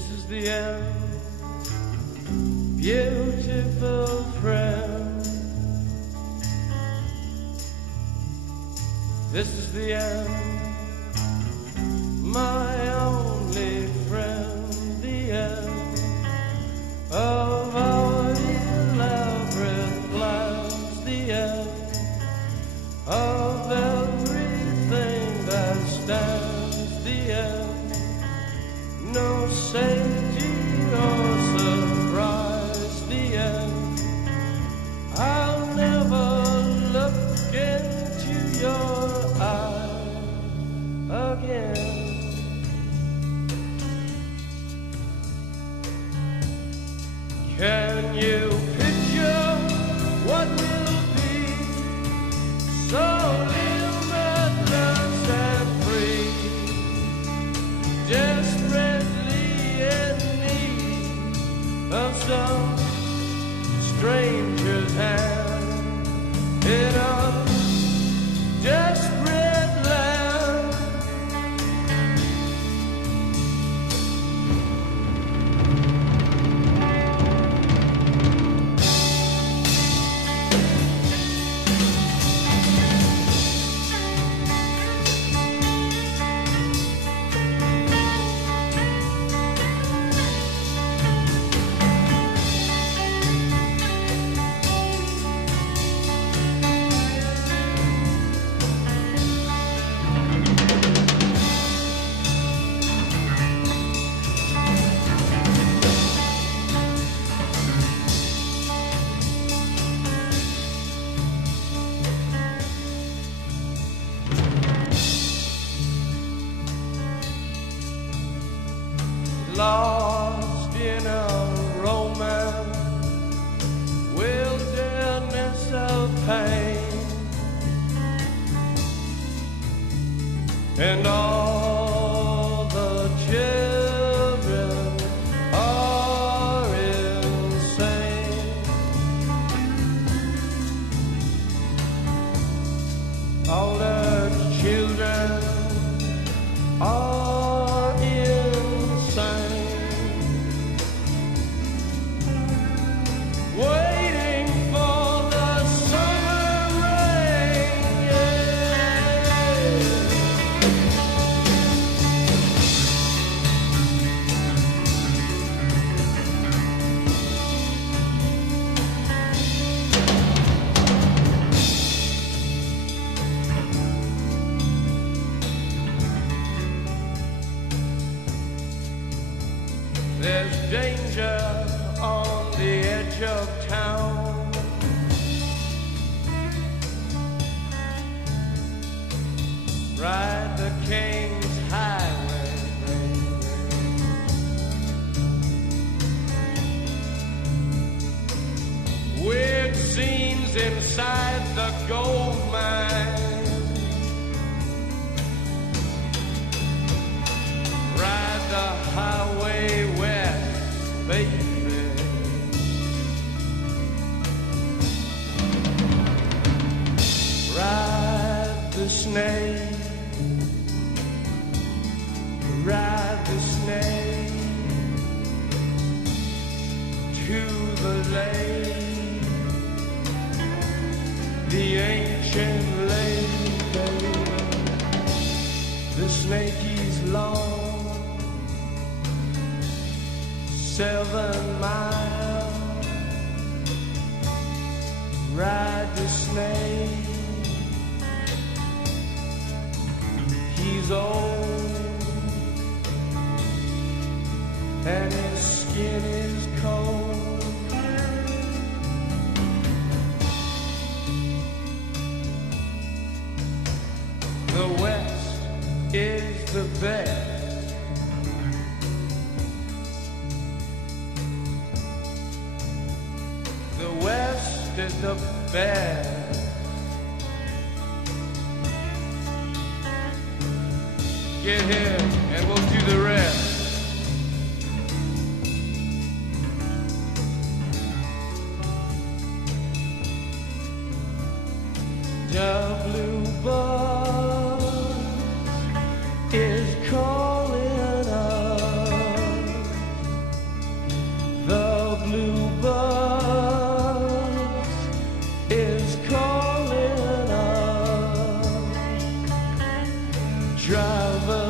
This is the end, beautiful friend. This is the end, my only friend. The end of our elaborate plans. The end of everything that stands. The end, no safety or surprise. The end, I'll never look into your eyes again. Can you picture what will be so limitless and free, desperately in need of some stranger's hand in a desperate land? Lost in a romance, wilderness of pain, and all the children are insane. All the children are insane, waiting for the summer rain. There's danger on the edge of town. Ride the King's Highway. Weird scenes inside the gold mine. Ride the highway west, baby. Ride the snake, ride the snake to the lake, the ancient lake, baby. The snake is long, 7 miles. Ride the snake. He's old and his skin is cold. The West is the best. The West is the best. Get here and we'll do the rest. The blue bus is calling us travel